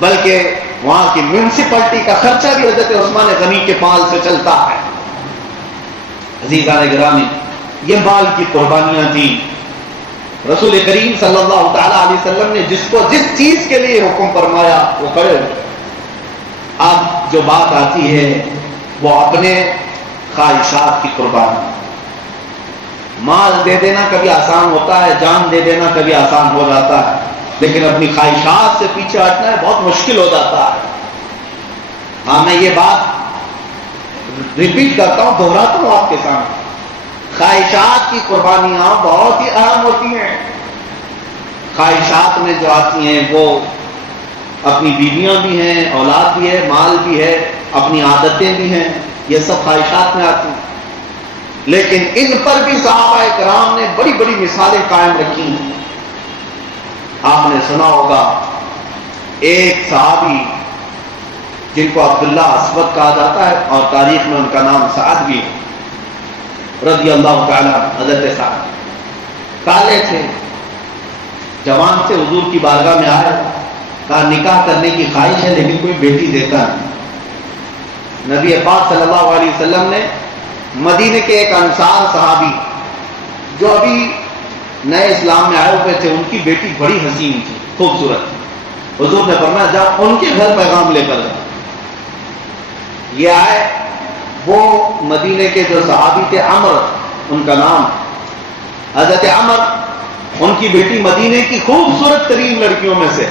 بلکہ وہاں کی میونسپلٹی کا خرچہ بھی حضرت عثمان غنی کے مال سے چلتا ہے۔ عزیزان گرامی، یہ مال کی قربانیاں تھیں۔ رسول کریم صلی اللہ تعالی علیہ وسلم نے جس کو جس چیز کے لیے حکم فرمایا وہ کرے۔ اب جو بات آتی ہے وہ اپنے خواہشات کی قربانی۔ مال دے دینا کبھی آسان ہوتا ہے، جان دے دینا کبھی آسان ہو جاتا ہے، لیکن اپنی خواہشات سے پیچھے ہٹنا بہت مشکل ہو جاتا ہے۔ ہاں، میں یہ بات ریپیٹ کرتا ہوں، دہراتا ہوں آپ کے سامنے، خواہشات کی قربانیاں بہت ہی اہم ہوتی ہیں۔ خواہشات میں جو آتی ہیں وہ اپنی بیویاں بھی ہیں، اولاد بھی ہے، مال بھی ہے، اپنی عادتیں بھی ہیں، یہ سب خواہشات میں آتی ہیں۔ لیکن ان پر بھی صحابہ کرام نے بڑی بڑی مثالیں قائم رکھی ہیں۔ آپ نے سنا ہوگا ایک صحابی جن کو عبداللہ اسود کہا جاتا ہے اور تاریخ میں ان کا نام سعد بھی ہے، رضی اللہ تعالیٰ، حضرت سعد کالے تھے، جوان سے حضور کی بارگاہ میں آئے، کہا نکاح کرنے کی خواہش ہے لیکن کوئی بیٹی دیتا نہیں۔ نبی پاک صلی اللہ علیہ وسلم نے مدینے کے ایک انصار صحابی جو ابھی نئے اسلام میں آئے ہوئے تھے، ان کی بیٹی بڑی حسین تھی، خوبصورت تھی۔ حضور نے فرمایا جا ان کے گھر پیغام لے کر جا۔ یہ آئے، وہ مدینے کے جو صحابی تھے عمر ان کا نام، حضرت عمر، ان کی بیٹی مدینے کی خوبصورت ترین لڑکیوں میں سے،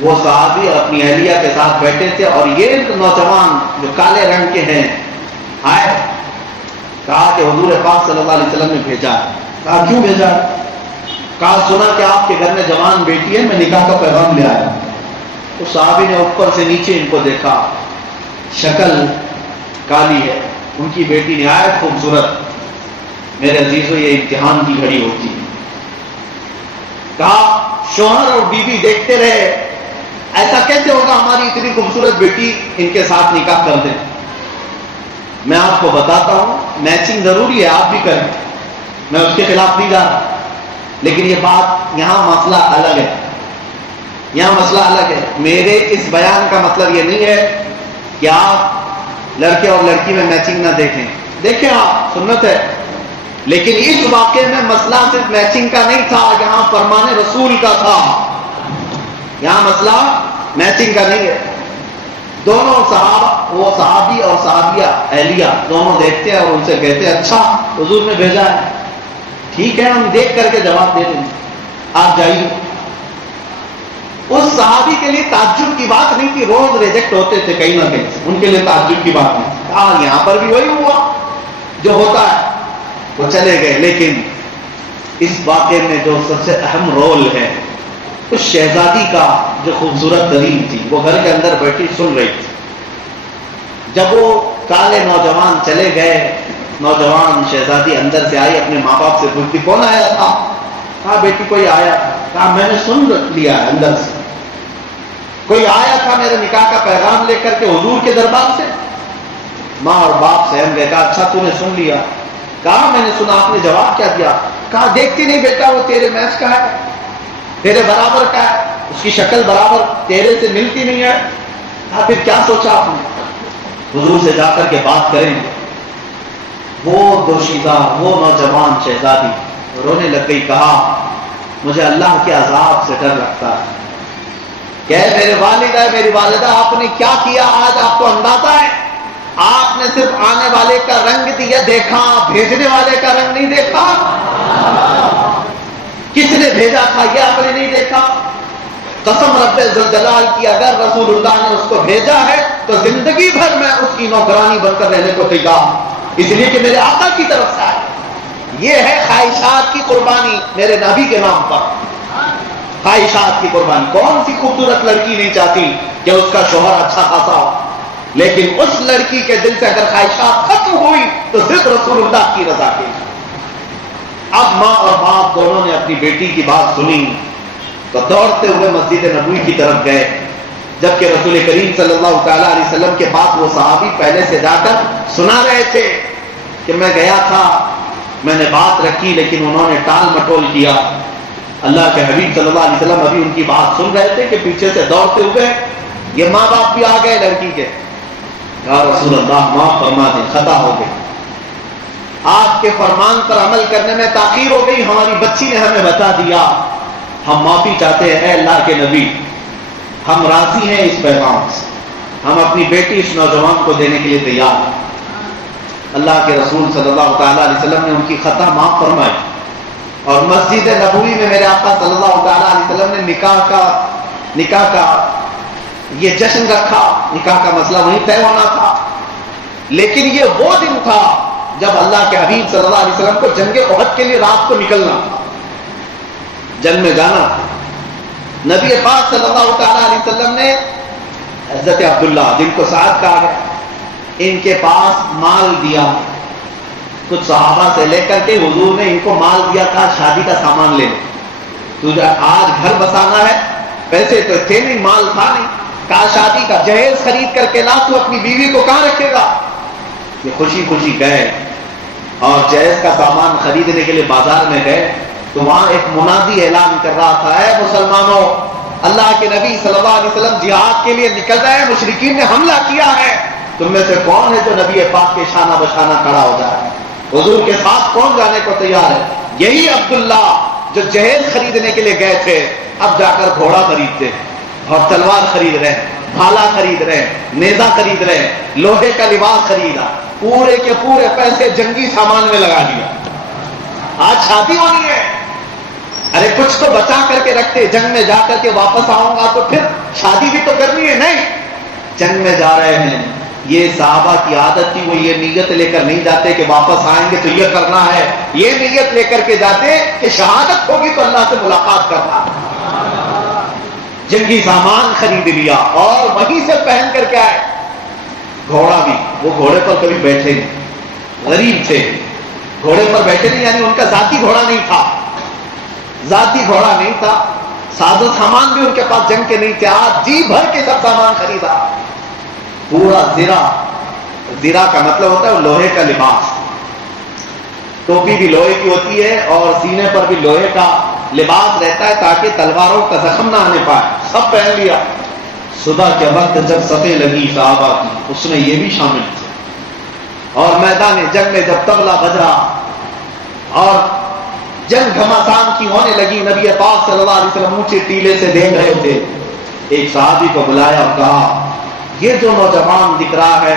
وہ صحابی اپنی اہلیہ کے ساتھ بیٹھے تھے اور یہ نوجوان جو کالے رنگ کے ہیں آئے، کہا کہ حضور پاک صلی اللہ علیہ وسلم نے بھیجا ہے۔ کہا کیوں بھیجا؟ کہا سنا کہ آپ کے گھر میں جوان بیٹی ہے، میں نکاح کا پیغام لے آیا۔ تو صحابی نے اوپر سے نیچے ان کو دیکھا، شکل کالی ہے، ان کی بیٹی نہایت خوبصورت۔ میرے عزیزو، یہ امتحان کی گھڑی ہوتی ہے۔ کہا شوہر اور بیوی دیکھتے رہے، ایسا کیسے ہوگا ہماری اتنی خوبصورت بیٹی ان کے ساتھ نکاح کر دیں۔ میں آپ کو بتاتا ہوں، میچنگ ضروری ہے، آپ بھی کریں، میں اس کے خلاف نہیں جا رہا، لیکن یہ بات یہاں مسئلہ الگ ہے، یہاں مسئلہ الگ ہے۔ میرے اس بیان کا مطلب یہ نہیں ہے کہ آپ لڑکے اور لڑکی میں میچنگ نہ دیکھیں، دیکھیں آپ، سنت ہے، لیکن اس واقعے میں مسئلہ صرف میچنگ کا نہیں تھا، یہاں فرمان رسول کا تھا، یہاں مسئلہ میچنگ کا نہیں ہے۔ دونوں صحابہ، وہ صحابی اور صحابیہ اہلیہ دونوں دیکھتے ہیں اور ان سے کہتے ہیں اچھا حضور نے بھیجا ہے، ٹھیک ہے ہم دیکھ کر کے جواب دے دیں گے، آپ جائیے۔ اس صحابی کے لیے تعجب کی بات نہیں تھی، روز ریجیکٹ ہوتے تھے کہیں نہ کہیں، ان کے لیے تعجب کی بات نہیں۔ ہاں، یہاں پر بھی وہی ہوا جو ہوتا ہے، وہ چلے گئے۔ لیکن اس واقعے میں جو سب سے اہم رول ہے اس شہزادی کا، جو خوبصورت ترین تھی، وہ گھر کے اندر بیٹھی سن رہی تھی۔ جب وہ کالے نوجوان چلے گئے، نوجوان شہزادی اندر سے آئی، اپنے ماں باپ سے پوچھتی کون آیا تھا؟ کہا بیٹی کوئی آیا تھا۔ کہا میں نے سن لیا اندر سے، کوئی آیا تھا میرے نکاح کا پیغام لے کر کے حضور کے دربار سے۔ ماں اور باپ سہم گئے، کہا اچھا تو نے سن لیا؟ کہا میں نے سنا۔ آپ نے جواب کیا دیا؟ کہا دیکھتی نہیں بیٹا، وہ تیرے میچ کا ہے، تیرے برابر کا ہے، اس کی شکل برابر تیرے سے ملتی نہیں ہے۔ کہا پھر کیا سوچا آپ نے؟ حضور سے جا کر کے بات کریں گے۔ وہ دوشیزہ، وہ نوجوان شہزادی رونے لگ گئی، کہا مجھے اللہ کے عذاب سے ڈر لگتا ہے کہ میرے والد ہے، میری والدہ، آپ نے کیا کیا آج؟ آپ کو اندازہ ہے آپ نے صرف آنے والے کا رنگ دیا دیکھا، بھیجنے والے کا رنگ نہیں دیکھا۔ کس نے بھیجا تھا یہ آپ نے نہیں دیکھا۔ قسم رب ذوالجلال کی، اگر رسول اللہ نے اس کو بھیجا ہے تو زندگی بھر میں اس کی نوکرانی بن کر رہنے کو تیار، اس لیے کہ میرے آقا کی طرف سے ہے۔ یہ ہے خواہشات کی قربانی میرے نبی کے نام پر۔ خواہشات کی قربانی، کون سی خوبصورت لڑکی نہیں چاہتی کہ اس کا شوہر اچھا خاصا ہو، لیکن اس لڑکی کے دل سے اگر خواہشات ختم ہوئی تو صرف رسول اللہ کی رضا کے لیے۔ اب ماں اور باپ دونوں نے اپنی بیٹی کی بات سنی تو دوڑتے ہوئے مسجد نبوی کی طرف گئے، جبکہ رسول کریم صلی اللہ تعالیٰ علیہ وسلم کے پاس وہ صحابی پہلے سے جا کر سنا رہے تھے کہ میں گیا تھا، میں نے بات رکھی لیکن انہوں نے ٹال مٹول کیا۔ اللہ کے حبیب صلی اللہ علیہ وسلم ابھی ان کی بات سن رہے تھے کہ پیچھے سے دوڑتے ہوئے یہ ماں باپ بھی آ گئے لڑکی کے. یا رسول اللہ معاف فرما دیں، خطا ہو گئی، آپ کے فرمان پر عمل کرنے میں تاخیر ہو گئی، ہماری بچی نے ہمیں بتا دیا، ہم معافی چاہتے ہیں. اے اللہ کے نبی، ہم راضی ہیں اس پیغام سے، ہم اپنی بیٹی اس نوجوان کو دینے کے لیے تیار ہیں. اللہ کے رسول صلی اللہ تعالیٰ علیہ وسلم نے ان کی خطا معاف فرمائی اور مسجد نبوی میں میرے آقا صلی اللہ تعالیٰ علیہ وسلم نے نکاح کا یہ جشن رکھا. نکاح کا مسئلہ وہیں طے ہونا تھا، لیکن یہ وہ دن تھا جب اللہ کے حبیب صلی اللہ علیہ وسلم کو جنگ احد کے لیے رات کو نکلنا تھا، جنگ میں جانا تھا. نبی پاک صلی اللہ تعالیٰ علیہ وسلم نے حضرت عبداللہ جن کو سعد کہا گیا، ان کے پاس مال دیا. کچھ صحابہ سے لے کر کے حضور نے ان کو مال دیا، کہا شادی کا سامان لے لو، تجھے آج گھر بسانا ہے، پیسے تو تھے نہیں، مال تھا نہیں، کہا شادی کا جہیز خرید کر کے لا، تو اپنی بیوی کو کہاں رکھے گا. یہ خوشی خوشی گئے اور جہیز کا سامان خریدنے کے لیے بازار میں گئے تو وہاں ایک منادی اعلان کر رہا تھا، اے مسلمانوں، اللہ کے نبی صلی اللہ علیہ وسلم جہاد کے لیے نکل رہے ہیں، مشرکین نے حملہ کیا ہے، تم میں سے کون ہے جو نبی پاک کے شانہ بشانہ کھڑا ہو جائے، حضور کے ساتھ کون جانے کو تیار ہے. یہی عبداللہ جو جہیز خریدنے کے لیے گئے تھے اب جا کر گھوڑا خریدتے اور تلوار خرید رہے ہیں، بھالا خرید رہے ہیں، نیزہ خرید رہے ہیں، لوہے کا لباس خریدا، پورے کے پورے پیسے جنگی سامان میں لگا دیا. آج شادی ہونی ہے، ارے کچھ تو بچا کر کے رکھتے، جنگ میں جا کر کے واپس آؤں گا تو پھر شادی بھی تو کرنی ہے. نہیں، جنگ میں جا رہے ہیں. یہ صحابہ کی عادت تھی، وہ یہ نیت لے کر نہیں جاتے کہ واپس آئیں گے تو یہ کرنا ہے، یہ نیت لے کر کے جاتے کہ شہادت ہوگی تو اللہ سے ملاقات کرنا. جنگی سامان خرید لیا اور وہیں سے پہن کر کے آئے. گھوڑا بھی، وہ گھوڑے پر کبھی بیٹھے نہیں، غریب تھے، گھوڑے پر بیٹھے نہیں، یعنی ان کا ذاتی گھوڑا نہیں تھا، ذاتی گھوڑا نہیں تھا، ساز و سامان بھی ان کے پاس جنگ کے نہیں تھے. آج جی بھر کے سب سامان خریدا، پورا زرہ کا مطلب ہوتا ہے لوہے کا لباس. ٹوپی بھی لوہے کی ہوتی ہے اور سینے پر بھی لوہے کا لباس رہتا ہے تاکہ تلواروں کا زخم نہ آنے پائے. سب پہن لیا. صبح کے وقت جب صفیں لگی صحابہ کی، اس میں یہ بھی شامل تھے. اور میدان جنگ میں جب طبلہ بجا اور جنگ گھماسان کی ہونے لگی، نبی پاک صلی اللہ علیہ وسلم اونچے ٹیلے سے دیکھ رہے تھے. ایک صحابی کو بلایا اور کہا، یہ جو نوجوان دکھ رہا ہے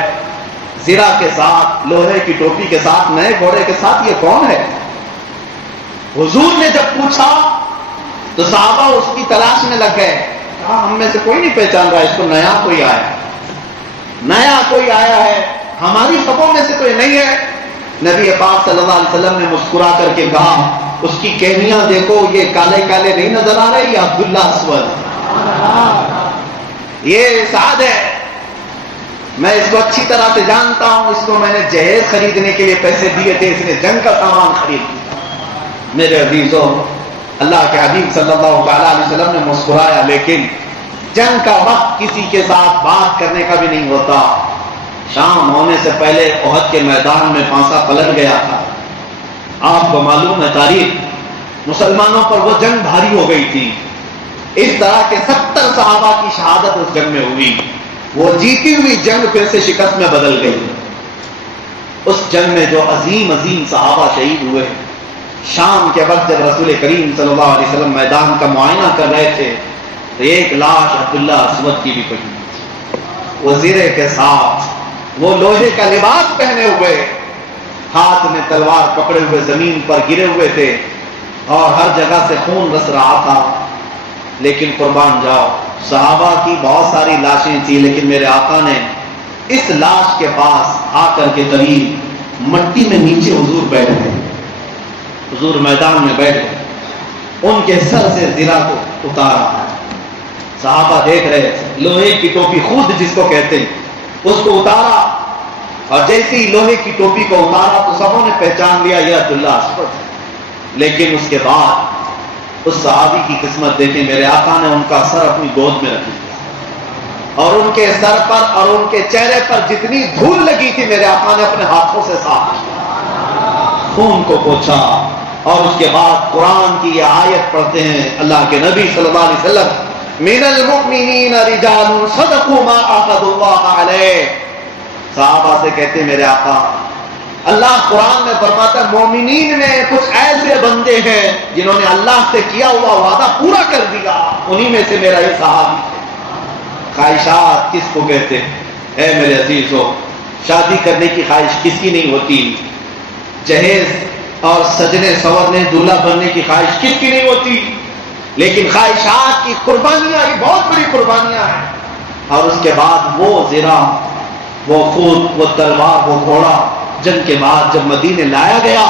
زرہ کے ساتھ، لوہے کی ٹوپی کے ساتھ، نئے گھوڑے کے ساتھ، یہ کون ہے؟ حضور نے جب پوچھا تو صحابہ اس کی تلاش میں لگ گئے. کہا ہم میں سے کوئی نہیں پہچان رہا، اس کو نیا کوئی آیا ہے، ہماری صفوں میں سے کوئی نہیں ہے. نبی پاک صلی اللہ علیہ وسلم نے مسکرا کر کے کہا، اس کی کہنیاں دیکھو، یہ کالے کالے نہیں نظر آ رہے، یہ عبداللہ اسود، یہ سعد ہے، میں اس کو اچھی طرح سے جانتا ہوں، اس کو میں نے جہیز خریدنے کے لیے پیسے دیے تھے، اس نے جنگ کا سامان خرید لیا. میرے عزیزوں، اللہ کے حبیب صلی اللہ تعالیٰ علیہ وسلم نے مسکرایا، لیکن جنگ کا وقت کسی کے ساتھ بات کرنے کا بھی نہیں ہوتا. شام ہونے سے پہلے احد کے میدان میں پانسا پلٹ گیا تھا. آپ کو معلوم ہے تاریخ، مسلمانوں پر وہ جنگ بھاری ہو گئی تھی. اس طرح کے 70 صحابہ کی شہادت اس جنگ میں ہوئی. وہ جیتی ہوئی جنگ پھر سے شکست میں بدل گئی. اس جنگ میں جو عظیم عظیم صحابہ شہید ہوئے، شام کے وقت جب رسول کریم صلی اللہ علیہ وسلم میدان کا معائنہ کر رہے تھے تو ایک لاش عبداللہ اسود کی بھی پڑی تھی. وہ زرے کے ساتھ، وہ لوہے کا لباس پہنے ہوئے، ہاتھ میں تلوار پکڑے ہوئے زمین پر گرے ہوئے تھے اور ہر جگہ سے خون رس رہا تھا. لیکن قربان جاؤ، صحابہ کی بہت ساری لاشیں تھی، لیکن میرے آقا نے اس لاش کے پاس آ کر کے قریب مٹی میں نیچے حضور بیٹھ گئے. حضور میدان میں بیٹھ گئے، ان کے سر سے زرہ کو اتارا. صحابہ دیکھ رہے تھے. لوہے کی ٹوپی خود جس کو کہتے ہیں، اس کو اتارا، اور جیسے ہی لوہے کی ٹوپی کو اتارا تو سبوں نے پہچان لیا یہ عبداللہ اسود ہے. لیکن اس کے بعد اس صحابی کی قسمت دیکھیں، میرے آقا نے ان کا سر اپنی گود میں رکھ لیا اور ان کے سر پر اور ان کے چہرے پر جتنی دھول لگی تھی میرے آقا نے اپنے ہاتھوں سے صاف کیا، خون کو پوچھا. اور اس کے بعد قرآن کی یہ آیت پڑھتے ہیں اللہ کے نبی صلی اللہ علیہ وسلم، من المؤمنین رجال صدقوا ما عاهدوا اللہ علیہ. صحابہ سے کہتے ہیں میرے آقا، اللہ قرآن میں فرماتا ہے مومنین میں کچھ ایسے بندے ہیں جنہوں نے اللہ سے کیا ہوا وعدہ پورا کر دیا، انہی میں سے میرا یہ صحابی ہے. خواہشات کس کو کہتے ہیں؟ اے میرے عزیزو، شادی کرنے کی خواہش کس کی نہیں ہوتی؟ جہیز اور سجنے سورنے دولہا بننے کی خواہش کس کی نہیں ہوتی؟ لیکن خواہشات کی قربانیاں یہ بہت بڑی قربانیاں ہیں. اور اس کے بعد وہ زرا، وہ خود، وہ تلوار، وہ گھوڑا، جنگ کے بعد جب مدینے لایا گیا،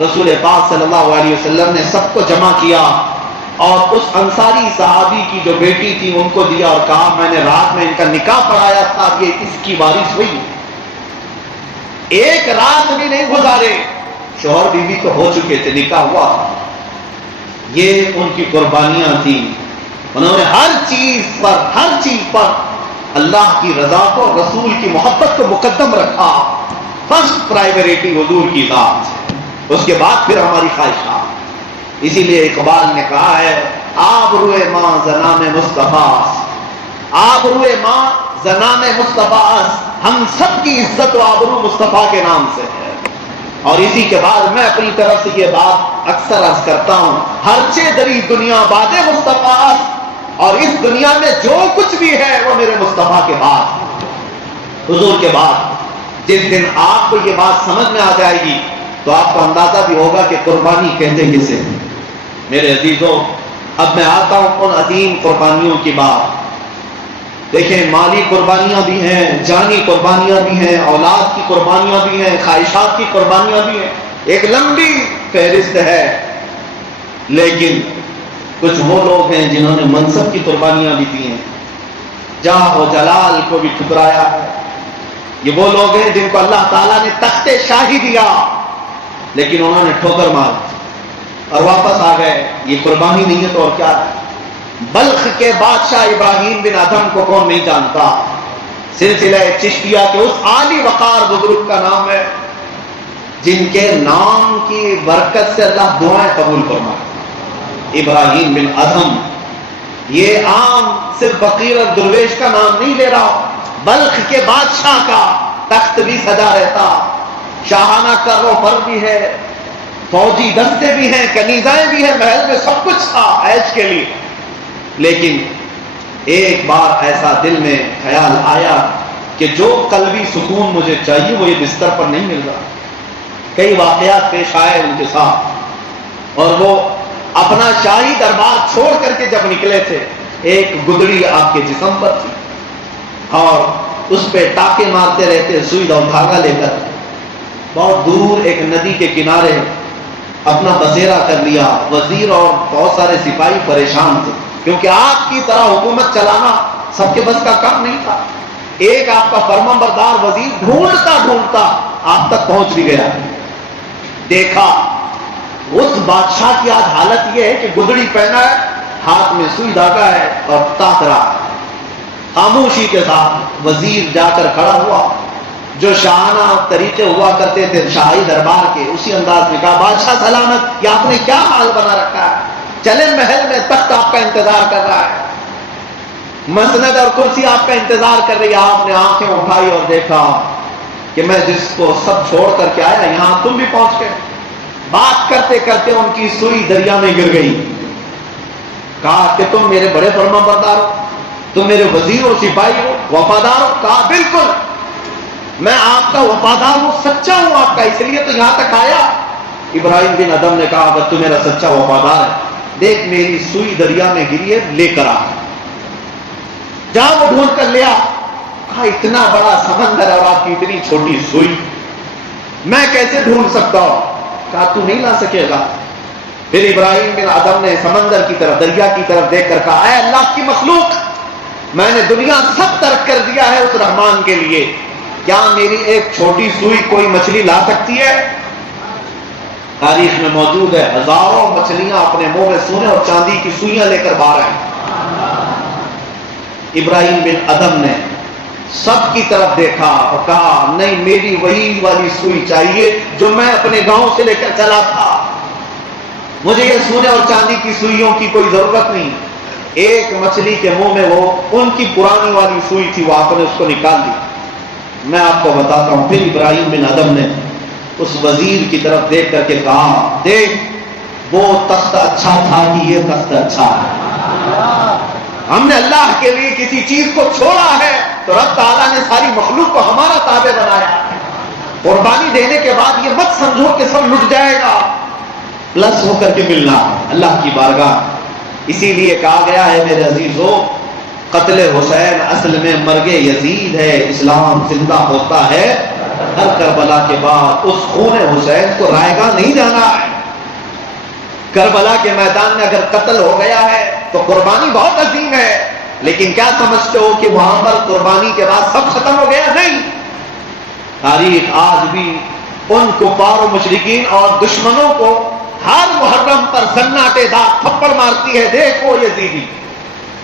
رسول پاک صلی اللہ علیہ وسلم نے سب کو جمع کیا اور اس انصاری صحابی کی جو بیٹی تھی ان کو دیا اور کہا میں نے رات میں ان کا نکاح پڑھایا تھا، یہ اس کی وارث ہوئی. ایک رات بھی نہیں گزارے، شوہر بیوی تو ہو چکے تھے، نکاح ہوا. یہ ان کی قربانیاں تھیں. انہوں نے ہر چیز پر اللہ کی رضا کو، رسول کی محبت کو مقدم رکھا. فرسٹ پرائیوریٹی حضور کی ذات، اس کے بعد پھر ہماری خواہشات. اسی لیے اقبال نے کہا ہے آبروئے ماں زنام مصطفیٰ، آبروئے ماں زنام مصطفیٰ، ہم سب کی عزت و آبرو مصطفیٰ کے نام سے ہے. اور اسی کے بعد میں اپنی طرف سے یہ بات اکثر عرض کرتا ہوں، ہرچے دری دنیا باد مصطفیٰ، اور اس دنیا میں جو کچھ بھی ہے وہ میرے مصطفیٰ کے بعد، حضور کے بعد. جس دن آپ کو یہ بات سمجھ میں آ جائے گی تو آپ کو اندازہ بھی ہوگا کہ قربانی کہتے کسے. میرے عزیزوں، اب میں آتا ہوں ان عظیم قربانیوں کی بات. دیکھیں، مالی قربانیاں بھی ہیں، جانی قربانیاں بھی ہیں، اولاد کی قربانیاں بھی ہیں، خواہشات کی قربانیاں بھی ہیں، ایک لمبی فہرست ہے. لیکن کچھ وہ لوگ ہیں جنہوں نے منصب کی قربانیاں بھی دی ہیں، جاہ و جلال کو بھی ٹھکرایا ہے. یہ وہ لوگ ہیں جن کو اللہ تعالیٰ نے تخت شاہی دیا لیکن انہوں نے ٹھوکر مار اور واپس آ گئے. یہ قربانی نہیں ہے تو اور کیا ہے؟ بلخ کے بادشاہ ابراہیم بن ادھم کو کون نہیں جانتا؟ سلسلہ چشتیہ کے اس عالی وقار بزرگ کا نام ہے جن کے نام کی برکت سے اللہ دعائیں قبول فرمائے. ابراہیم بن ادھم، یہ عام صرف فقیر اور درویش کا نام نہیں لے رہا، بلخ کے بادشاہ کا تخت بھی سجا رہتا، شاہانہ کر و فر بھی ہے، فوجی دستے بھی ہیں، کنیزائیں بھی ہیں، محل میں سب کچھ تھا عیش کے لیے. لیکن ایک بار ایسا دل میں خیال آیا کہ جو قلبی سکون مجھے چاہیے وہ یہ بستر پر نہیں مل رہا. کئی واقعات پیش آئے ان کے ساتھ اور وہ اپنا شاہی دربار چھوڑ کر کے جب نکلے تھے، ایک گدڑی آپ کے جسم پر تھی اور اس پہ ٹاکے مارتے رہتے، سوئی اور دھاگا لے کر بہت دور ایک ندی کے کنارے اپنا بسیرا کر لیا. وزیر اور بہت سارے سپاہی پریشان تھے کیونکہ آپ کی طرح حکومت چلانا سب کے بس کا کام نہیں تھا. ایک آپ کا فرمانبردار وزیر ڈھونڈتا ڈھونڈتا آپ تک پہنچ بھی گیا. دیکھا اس بادشاہ کی آج حالت یہ ہے کہ گدڑی پہنا ہے، ہاتھ میں سوئی دھاگا ہے اور تاک رہا ہے. خاموشی کے ساتھ وزیر جا کر کھڑا ہوا، جو شاہانہ طریقے ہوا کرتے تھے شاہی دربار کے، اسی انداز میں کہا بادشاہ سلامت، یہ آپ نے کیا حال بنا رکھا ہے؟ چلے محل میں تخت آپ کا انتظار کر رہا ہے، مسند اور کرسی آپ کا انتظار کر رہی ہے. آپ نے آنکھیں اٹھائی اور دیکھا کہ میں جس کو سب چھوڑ کر کے آیا یہاں تم بھی پہنچ گئے. بات کرتے کرتے ان کی سوئی دریا میں گر گئی. کہا کہ تم میرے بڑے فرما بردار ہو، تم میرے وزیر اور سپاہی ہو، وفادار ہو؟ کہا بالکل میں آپ کا وفادار ہوں، سچا ہوں آپ کا، اس لیے تو یہاں تک آیا. ابراہیم بن ادھم نے کہا اگر تو میرا سچا وفادار ہے دیکھ میری سوئی دریا میں گری ہے، لے کر آ. جا وہ ڈھونڈ کر لیا. کہا اتنا بڑا سمندر اور آپ کی اتنی چھوٹی سوئی میں کیسے ڈھونڈ سکتا ہوں؟ کہا تو نہیں لا سکے گا. پھر ابراہیم بن ادھم نے سمندر کی طرف، دریا کی طرف دیکھ کر کہا اے اللہ کی مخلوق، میں نے دنیا سب ترک کر دیا ہے اس رحمان کے لیے، کیا میری ایک چھوٹی سوئی کوئی مچھلی لا سکتی ہے؟ تاریخ میں موجود ہے ہزاروں مچھلیاں اپنے منہ میں سونے اور چاندی کی سوئیاں لے کر باہر آئیں. ابراہیم بن ادھم نے سب کی طرف دیکھا اور کہا نہیں، میری وہی والی سوئی چاہیے جو میں اپنے گاؤں سے لے کر چلا تھا. مجھے یہ سونے اور چاندی کی سوئیوں کی کوئی ضرورت نہیں. ایک مچھلی کے منہ میں وہ ان کی پرانی والی سوئی تھی, وہ آپ نے اس کو نکال دی. میں آپ کو بتاتا ہوں, پھر ابراہیم بن ادم نے اس وزیر کی طرف دیکھ کر کے کہا, دیکھ وہ تخت اچھا تھا کہ یہ تخت اچھا ہے. ہم نے اللہ کے لیے کسی چیز کو چھوڑا ہے تو رب تعالیٰ نے ساری مخلوق کو ہمارا تابع بنایا. قربانی دینے کے بعد یہ مت سمجھو کہ سب لٹ جائے گا, پلس ہو کر کے ملنا اللہ کی بارگاہ. اسی لیے کہا گیا ہے میرے عزیزو, قتل حسین اصل میں مرگ یزید ہے. اسلام زندہ ہوتا ہے ہر کربلا کے بعد. اس خون حسین کو رائے گاہ نہیں جانا ہے. کربلا کے میدان میں اگر قتل ہو گیا ہے تو قربانی بہت عظیم ہے, لیکن کیا سمجھتے ہو کہ وہاں پر قربانی کے بعد سب ختم ہو گیا؟ نہیں. تاریخ آج بھی ان کفار و مشرکین اور دشمنوں کو ہر محرم پر سناٹے داغ تھپڑ مارتی ہے. دیکھو یزیدی,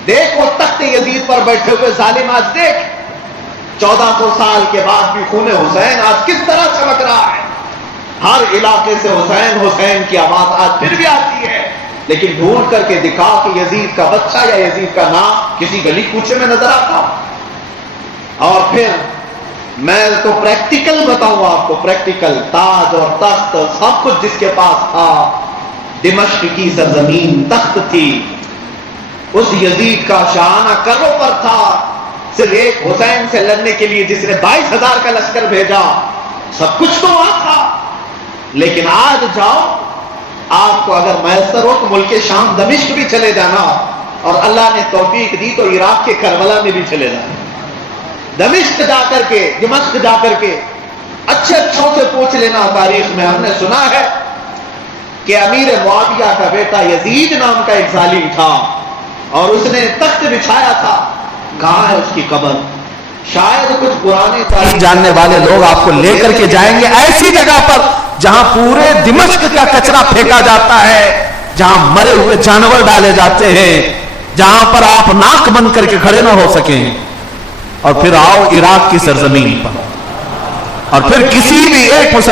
دیکھو تخت یزید پر بیٹھے ہوئے ظالم, آج دیکھ 1400 سال کے بعد بھی خون حسین آج کس طرح چمک رہا ہے. ہر علاقے سے حسین حسین کی آواز آج پھر بھی آتی ہے, لیکن ڈھونڈ کر کے دکھا کہ یزید کا بچہ یا یزید کا نام کسی گلی کوچے میں نظر آتا. اور پھر میں تو پریکٹیکل بتاؤں آپ کو, پریکٹیکل تاج اور تخت سب کچھ جس کے پاس تھا, دمشق کی سرزمین تخت تھی, اس یزید کا شاہانہ کروں پر تھا. صرف ایک حسین سے لڑنے کے لیے جس نے 22,000 کا لشکر بھیجا, سب کچھ تو وہاں تھا. لیکن آج جاؤ, آپ کو اگر میسر ہو تو ملک شام دمشق بھی چلے جانا, اور اللہ نے توفیق دی تو عراق کے کربلا میں بھی چلے جانا. دمشق جا کر کے, دمشق جا کر کے اچھے اچھوں سے پوچھ لینا. تاریخ میں ہم نے سنا ہے کہ امیر معاویہ کا بیٹا یزید نام کا ایک ظالم تھا, اور اس نے تخت بچھایا تھا. کہاں ہے اس کی قبر؟ شاید کچھ پرانے تاریخ جاننے والے لوگ آپ کو لے کر کے جائیں گے ایسی جگہ پر جہاں پورے دمشق کا کچرا پھینکا جاتا ہے, جہاں مرے ہوئے جانور ڈالے جاتے ہیں, جہاں پر آپ ناک بند کر کے کھڑے نہ ہو سکیں. اور پھر آؤ عراق کی سرزمین پر, اور پھر کسی بھی ایک مسلمان